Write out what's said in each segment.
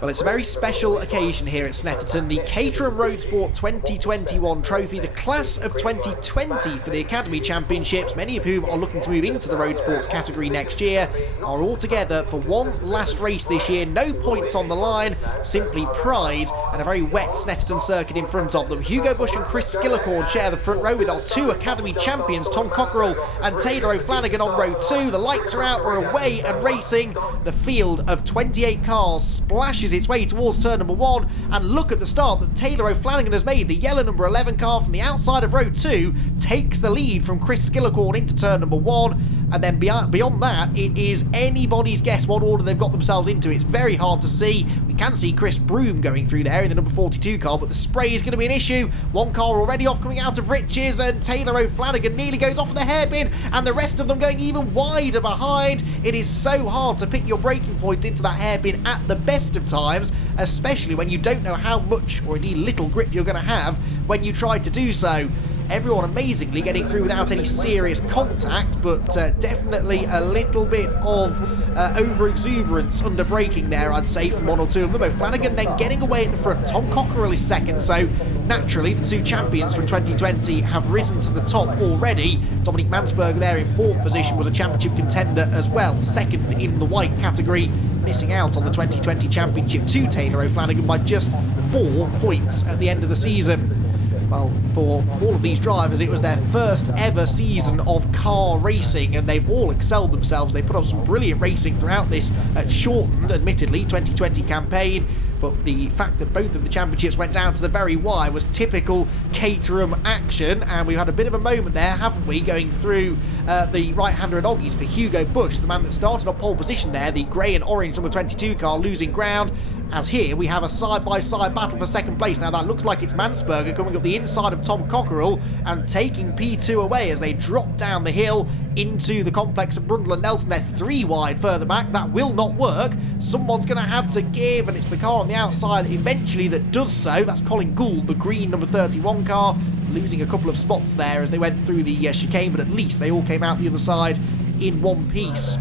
Well, it's a very special occasion here at Snetterton, the Caterham Roadsport 2021 trophy, the class of 2020 for the Academy Championships, many of whom are looking to move into the Road Sports category next year, are all together for one last race this year. No points on the line, simply pride and a very wet Snetterton circuit in front of them. Hugo Bush and Chris Skillicord share the front row with our two Academy champions, Tom Cockerell and Taylor O'Flanagan on row 2. The lights are out, we're away and racing. The field of 28 cars splashes its way towards turn number 1, and look at the start that Taylor O'Flanagan has made. The yellow number 11 car from the outside of row 2 takes the lead from Chris Skillicord into turn number 1. And then beyond that, it is anybody's guess what order they've got themselves into. It's very hard to see. We can see Chris Broome going through there in the number 42 car, but the spray is going to be an issue. One car already off coming out of Riches, and Taylor O'Flanagan nearly goes off the hairpin, and the rest of them going even wider behind. It is so hard to pick your braking point into that hairpin at the best of times, especially when you don't know how much or indeed little grip you're going to have when you try to do so. Everyone amazingly getting through without any serious contact, but definitely a little bit of over-exuberance under braking there, I'd say, from one or two of them. O'Flanagan then getting away at the front. Tom Cockerell is second, so naturally the two champions from 2020 have risen to the top already. Dominic Mansberger there in 4th position was a championship contender as well, second in the white category, missing out on the 2020 championship to Taylor O'Flanagan by just 4 points at the end of the season. Well, for all of these drivers, it was their first ever season of car racing, and they've all excelled themselves. They put up some brilliant racing throughout this shortened, admittedly, 2020 campaign. But the fact that both of the championships went down to the very wire was typical Caterham action, and we've had a bit of a moment there, haven't we, going through the right-hander Oggies for Hugo Bush, the man that started on pole position there, the grey and orange number 22 car losing ground. As here we have a side-by-side battle for second place. Now that looks like it's Mansberger coming up the inside of Tom Cockerell and taking P2 away as they drop down the hill into the complex of Brundle and Nelson. They're 3 wide further back. That will not work. Someone's going to have to give, and it's the car on the outside eventually that does so. That's Colin Gould, the green number 31 car, losing a couple of spots there as they went through the chicane, but at least they all came out the other side in one piece.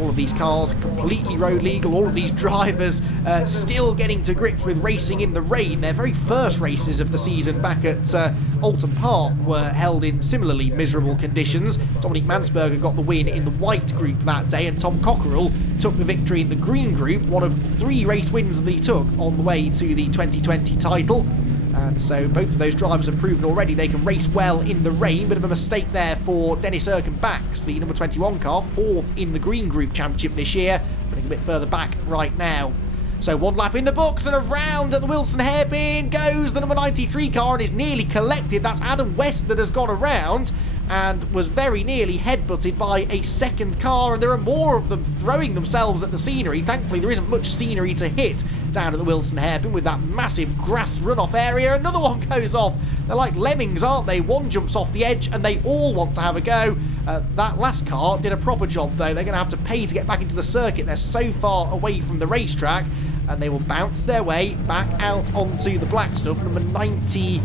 All of these cars completely road legal, all of these drivers still getting to grips with racing in the rain. Their very first races of the season back at Alton Park were held in similarly miserable conditions. Dominic Mansberger got the win in the white group that day, and Tom Cockerell took the victory in the green group, one of 3 race wins that he took on the way to the 2020 title. And so both of those drivers have proven already they can race well in the rain. Bit of a mistake there for Dennis Erkenbach, the number 21 car, 4th in the Green Group Championship this year, running a bit further back right now. So 1 lap in the books, and around at the Wilson hairpin goes the number 93 car and is nearly collected. That's Adam West that has gone around and was very nearly headbutted by a second car, and there are more of them throwing themselves at the scenery. Thankfully there isn't much scenery to hit down at the Wilson hairpin with that massive grass runoff area. Another one goes off. They're like lemmings, aren't they? One jumps off the edge and they all want to have a go. That last car did a proper job though. They're going to have to pay to get back into the circuit. They're so far away from the racetrack, and they will bounce their way back out onto the black stuff. Number 98,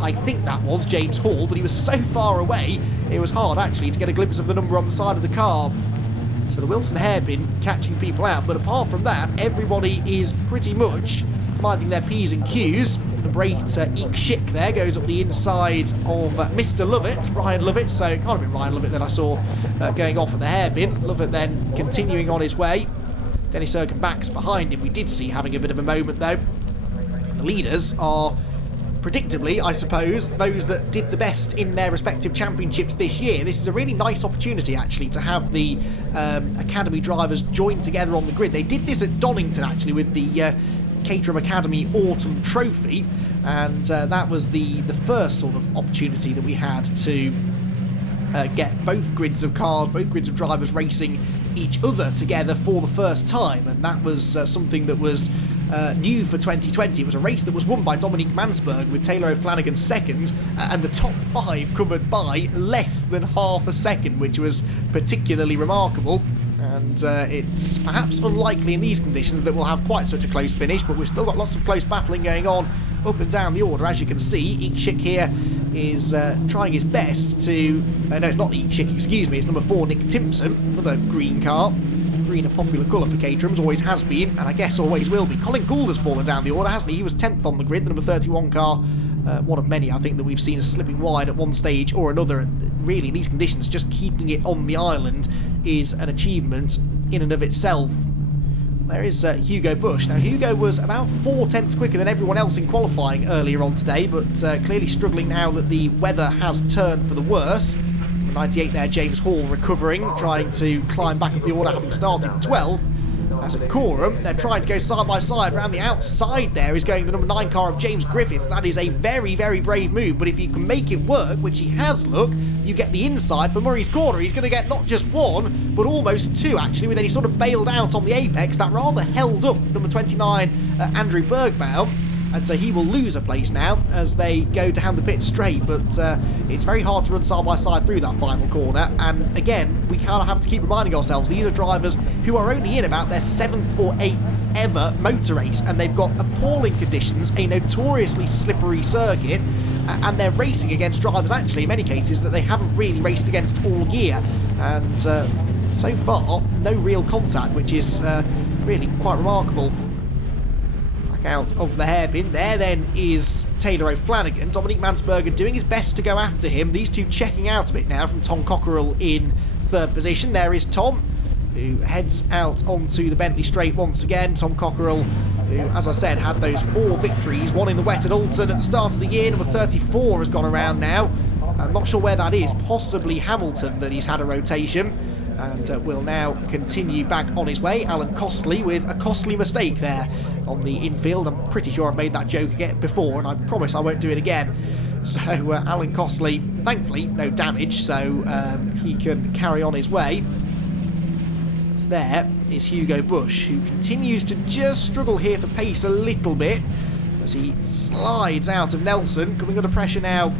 I think that was James Hall, but he was so far away it was hard actually to get a glimpse of the number on the side of the car. So the Wilson hairpin catching people out, but apart from that, everybody is pretty much minding their P's and Q's. Number 8, Eek Schick there goes up the inside of Mr. Lovett, Ryan Lovett. So it can't have been Ryan Lovett that I saw going off at the hairpin. Lovett then continuing on his way. Dennis Erkenbach's behind him. We did see having a bit of a moment though. The leaders are predictably, I suppose, those that did the best in their respective championships this year. This is a really nice opportunity actually to have the Academy drivers join together on the grid. They did this at Donington actually with the Caterham Academy Autumn Trophy, and that was the first sort of opportunity that we had to get both grids of cars, both grids of drivers racing each other together for the first time, and that was something that was new for 2020. It was a race that was won by Dominic Mansberg with Taylor O'Flanagan second, and the top 5 covered by less than half a second, which was particularly remarkable. And it's perhaps unlikely in these conditions that we'll have quite such a close finish, but we've still got lots of close battling going on up and down the order. As you can see, Eek Schick here is trying his best to... no, it's not Eek Schick, excuse me, it's number 4, Nick Timpson, another green green a popular colour for Caterham, always has been, and I guess always will be. Colin Gould has fallen down the order, hasn't he? He was 10th on the grid, the number 31 car. One of many, I think, that we've seen slipping wide at one stage or another. Really, in these conditions, just keeping it on the island is an achievement in and of itself. There is Hugo Bush. Now, Hugo was about 4 tenths quicker than everyone else in qualifying earlier on today, but clearly struggling now that the weather has turned for the worse. 98 there, James Hall recovering, trying to climb back up the order, having started 12th. As at Caterham, they're trying to go side by side. Around the outside there is going the number 9 car of James Griffiths. That is a very, very brave move, but if you can make it work, which he has, look, you get the inside for Murray's corner. He's going to get not just 1, but almost 2, actually, when he sort of bailed out on the apex. That rather held up number 29, Andrew Bergbaum. And so he will lose a place now as they go to hand the pit straight, but it's very hard to run side by side through that final corner. And again, we kind of have to keep reminding ourselves these are drivers who are only in about their 7th or 8th ever motor race, and they've got appalling conditions, a notoriously slippery circuit, and they're racing against drivers actually in many cases that they haven't really raced against all year. And so far, no real contact, which is really quite remarkable. Out of the hairpin. There then is Taylor O'Flanagan. Dominic Mansberger doing his best to go after him. These two checking out a bit now from Tom Cockerell in 3rd position. There is Tom, who heads out onto the Bentley straight once again. Tom Cockerell, who, as I said, had those 4 victories, one in the wet at Alton at the start of the year. Number 34 has gone around now. I'm not sure where that is. Possibly Hamilton that he's had a rotation. And will now continue back on his way. Alan Costley with a costly mistake there on the infield. I'm pretty sure I've made that joke again before, and I promise I won't do it again. So Alan Costley, thankfully, no damage, so he can carry on his way. So there is Hugo Bush, who continues to just struggle here for pace a little bit as he slides out of Nelson, coming under pressure now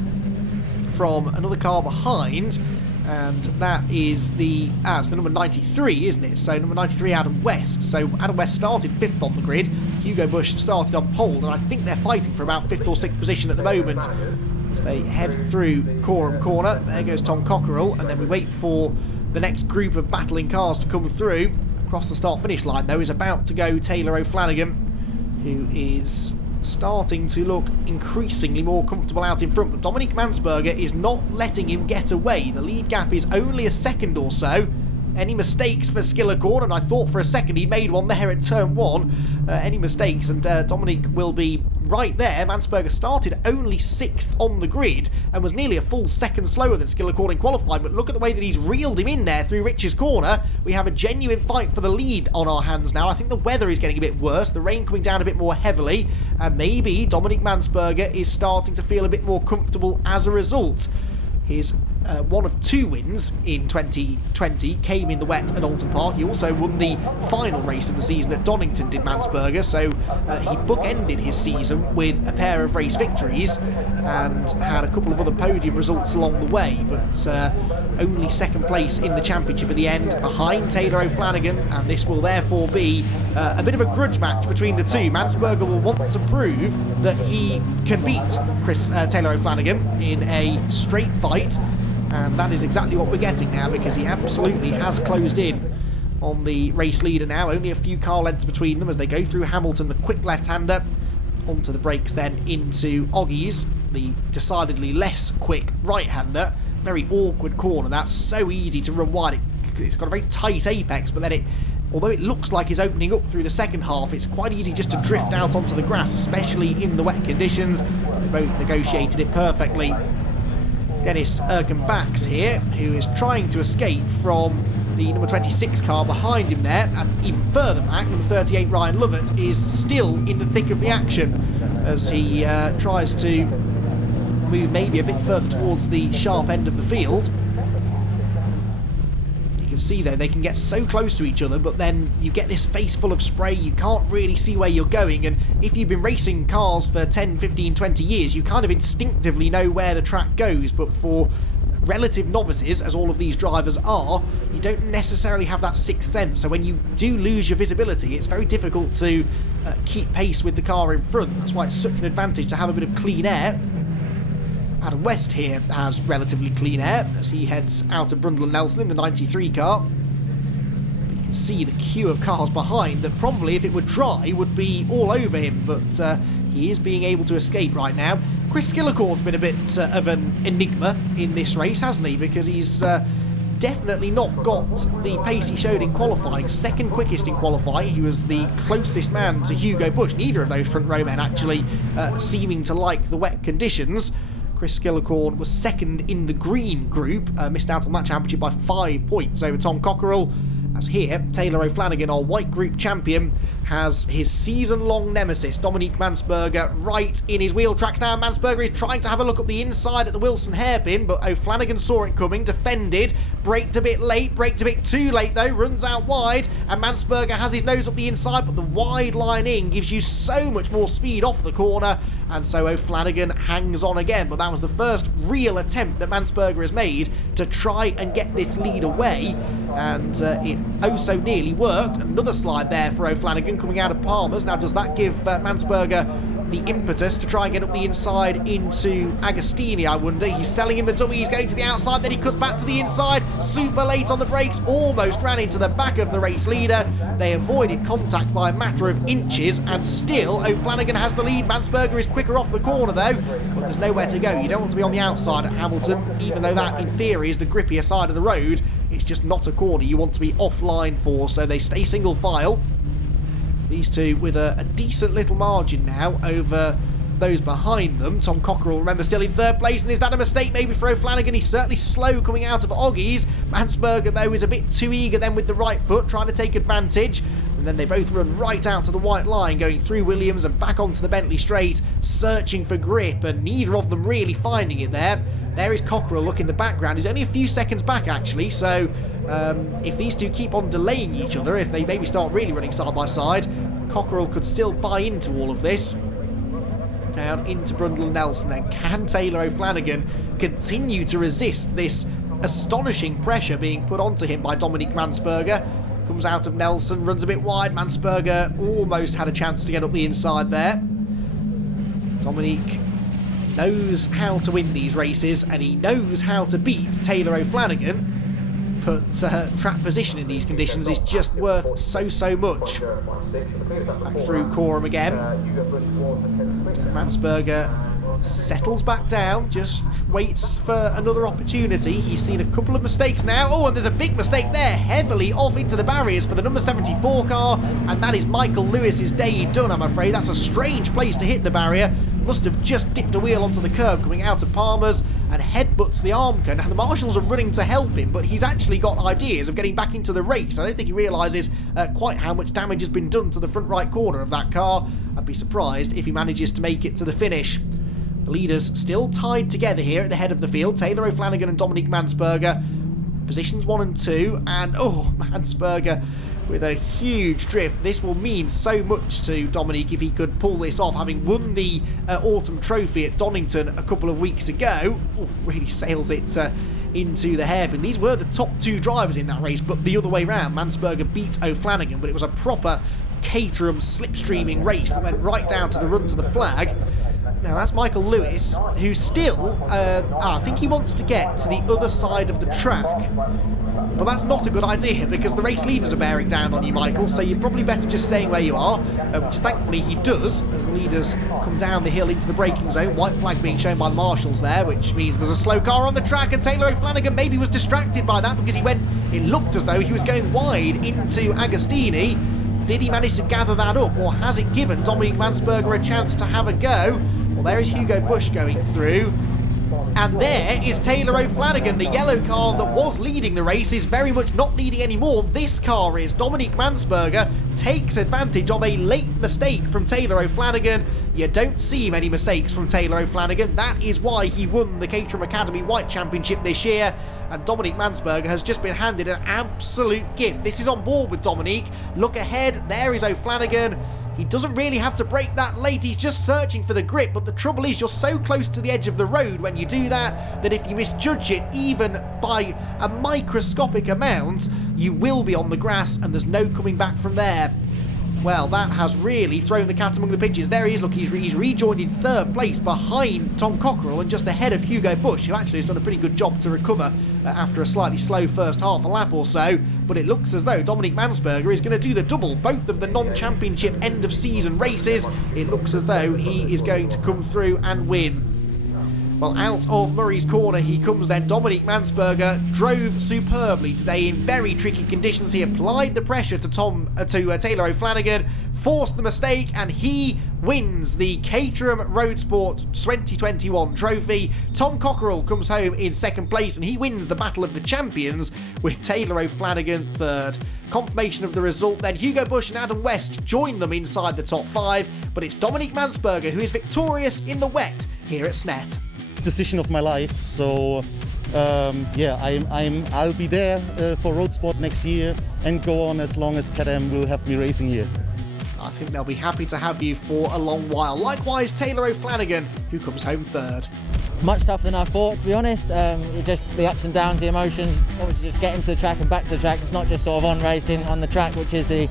from another car behind. And that is the number 93, isn't it? So number 93, Adam West. So Adam West started 5th on the grid. Hugo Bush started on pole, and I think they're fighting for about 5th or 6th position at the moment. As they head through Caterham corner, there goes Tom Cockerell, and then we wait for the next group of battling cars to come through. Across the start-finish line, though, is about to go Taylor O'Flanagan, who is starting to look increasingly more comfortable out in front, but Dominic Mansberger is not letting him get away. The lead gap is only a second or so. Any mistakes for Skillicorn, and I thought for a second he made one there at turn 1. Any mistakes, and Dominic will be right there. Mansberger started only 6th on the grid and was nearly a full second slower than Skillicorn in qualifying, but look at the way that he's reeled him in there through Rich's corner. We have a genuine fight for the lead on our hands now. I think the weather is getting a bit worse, the rain coming down a bit more heavily, and maybe Dominic Mansberger is starting to feel a bit more comfortable as a result. His one of 2 wins in 2020 came in the wet at Alton Park. He also won the final race of the season at Donington, did Mansberger, so he bookended his season with a pair of race victories and had a couple of other podium results along the way, but only 2nd place in the championship at the end, behind Taylor O'Flanagan, and this will therefore be a bit of a grudge match between the two. Mansberger will want to prove that he can beat Taylor O'Flanagan in a straight fight, and that is exactly what we're getting now, because he absolutely has closed in on the race leader now. Only a few car lengths between them as they go through Hamilton, the quick left-hander, onto the brakes then into Oggies, the decidedly less quick right-hander. Very awkward corner, that's so easy to run wide. It's got a very tight apex, but then although it looks like it's opening up through the second half, it's quite easy just to drift out onto the grass, especially in the wet conditions. They both negotiated it perfectly. Dennis Erkenbachs here, who is trying to escape from the number 26 car behind him there, and even further back, number 38 Ryan Lovett is still in the thick of the action as he tries to move maybe a bit further towards the sharp end of the field. You can see there they can get so close to each other, but then you get this face full of spray, you can't really see where you're going, and if you've been racing cars for 10, 15, 20 years, you kind of instinctively know where the track goes, but for relative novices, as all of these drivers are, you don't necessarily have that sixth sense, so when you do lose your visibility, it's very difficult to keep pace with the car in front. That's why it's such an advantage to have a bit of clean air. Adam West here has relatively clean air as he heads out of Brundle and Nelson in the 93 car. can see the queue of cars behind that probably, if it were dry, would be all over him, but he is being able to escape right now. Chris Skillicorn's been a bit of an enigma in this race, hasn't he? Because he's definitely not got the pace he showed in qualifying. Second quickest in qualifying. He was the closest man to Hugo Bush. Neither of those front row men actually seeming to like the wet conditions. Chris Skillicorn was second in the green group, missed out on that championship by 5 points over Tom Cockerell. As here, Taylor O'Flanagan, our white group champion, has his season-long nemesis, Dominique Mansberger, right in his wheel tracks now. Mansberger is trying to have a look up the inside at the Wilson hairpin, but O'Flanagan saw it coming, defended, braked a bit late, braked a bit too late though, runs out wide, and Mansberger has his nose up the inside, but the wide line in gives you so much more speed off the corner, and so O'Flanagan hangs on again. But that was the first real attempt that Mansberger has made to try and get this lead away, and it oh so nearly worked. Another slide there for O'Flanagan coming out of Palmer's. Now, does that give Mansberger the impetus to try and get up the inside into Agostini, I wonder? He's selling him the dummy, he's going to the outside, then he cuts back to the inside, super late on the brakes, almost ran into the back of the race leader. They avoided contact by a matter of inches, and still O'Flanagan has the lead. Mansberger is quicker off the corner though, but there's nowhere to go. You don't want to be on the outside at Hamilton, even though that in theory is the grippier side of the road. It's just not a corner you want to be offline for, so they stay single file. These two with a decent little margin now over those behind them. Tom Cockerell, remember, still in third place, and is that a mistake maybe for O'Flanagan? He's certainly slow coming out of Oggies. Mansberger, though, is a bit too eager then with the right foot, trying to take advantage. And then they both run right out to the white line, going through Williams and back onto the Bentley straight, searching for grip, and neither of them really finding it there. There is Cockerell, look in the background. He's only a few seconds back, actually, so if these two keep on delaying each other, if they maybe start really running side by side, Cockerell could still buy into all of this. Down into Brundle and Nelson then. Can Taylor O'Flanagan continue to resist this astonishing pressure being put onto him by Dominique Mansberger? Comes out of Nelson, runs a bit wide. Mansberger almost had a chance to get up the inside there. Dominique knows how to win these races, and he knows how to beat Taylor O'Flanagan. But track position in these conditions is just worth so much. Back through Coram again. Mansberger settles back down, just waits for another opportunity. He's seen a couple of mistakes now. Oh, and there's a big mistake there, heavily off into the barriers for the number 74 car, and that is Michael Lewis's day done, I'm afraid. That's a strange place to hit the barrier. Must have just dipped a wheel onto the curb coming out of Palmer's and headbutts the Armco. Now the marshals are running to help him, but he's actually got ideas of getting back into the race. I don't think he realises quite how much damage has been done to the front right corner of that car. I'd be surprised if he manages to make it to the finish. The leaders still tied together here at the head of the field. Taylor O'Flanagan and Dominique Mansberger. Positions 1 and 2, and oh, Mansberger with a huge drift. This will mean so much to Dominique if he could pull this off, having won the Autumn Trophy at Donington a couple of weeks ago. Oh, really sails it into the hairpin. These were the top two drivers in that race, but the other way round. Mansberger beat O'Flanagan, but it was a proper Caterham slipstreaming race that went right down to the run to the flag. Now that's Michael Lewis, who still, I think he wants to get to the other side of the track. But that's not a good idea, because the race leaders are bearing down on you, Michael, so you're probably better just staying where you are, which thankfully he does, as the leaders come down the hill into the braking zone. White flag being shown by the marshals there, which means there's a slow car on the track, and Taylor O'Flanagan maybe was distracted by that because it looked as though he was going wide into Agostini. Did he manage to gather that up, or has it given Dominique Mansberger a chance to have a go? Well, there is Hugo Bush going through. And there is Taylor O'Flanagan. The yellow car that was leading the race is very much not leading anymore. This car is. Dominique Mansberger takes advantage of a late mistake from Taylor O'Flanagan. You don't see many mistakes from Taylor O'Flanagan. That is why he won the Caterham Academy White Championship this year. And Dominique Mansberger has just been handed an absolute gift. This is on board with Dominique. Look ahead. There is O'Flanagan. He doesn't really have to brake that late, he's just searching for the grip, but the trouble is you're so close to the edge of the road when you do that, that if you misjudge it even by a microscopic amount, you will be on the grass and there's no coming back from there. Well, that has really thrown the cat among the pigeons. There he is, look, he's rejoined in 3rd place behind Tom Cockerell and just ahead of Hugo Bush, who actually has done a pretty good job to recover after a slightly slow first half a lap or so. But it looks as though Dominic Mansberger is going to do the double, both of the non-championship end-of-season races. It looks as though he is going to come through and win. Well, out of Murray's corner he comes then. Dominic Mansberger drove superbly today in very tricky conditions. He applied the pressure to Taylor O'Flanagan, forced the mistake, and he wins the Caterham Roadsport 2021 trophy. Tom Cockerell comes home in 2nd place and he wins the Battle of the Champions with Taylor O'Flanagan 3rd. Confirmation of the result then, Hugo Bush and Adam West join them inside the top 5, but it's Dominic Mansberger who is victorious in the wet here at Snet. Decision of my life, so yeah, I'll be there for Roadsport next year and go on as long as Caterham will have me racing here. I think they'll be happy to have you for a long while. Likewise, Taylor O'Flanagan, who comes home 3rd. Much tougher than I thought, to be honest. Just the ups and downs, the emotions, obviously just getting to the track and back to the track. It's not just sort of on racing on the track, which is the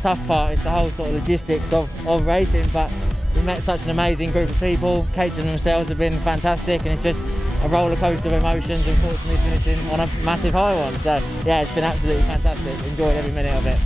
tough part. It's the whole sort of logistics of racing. But we met such an amazing group of people. Caterham themselves have been fantastic, and it's just a roller coaster of emotions, and fortunately finishing on a massive high one. So yeah, it's been absolutely fantastic. Enjoyed every minute of it.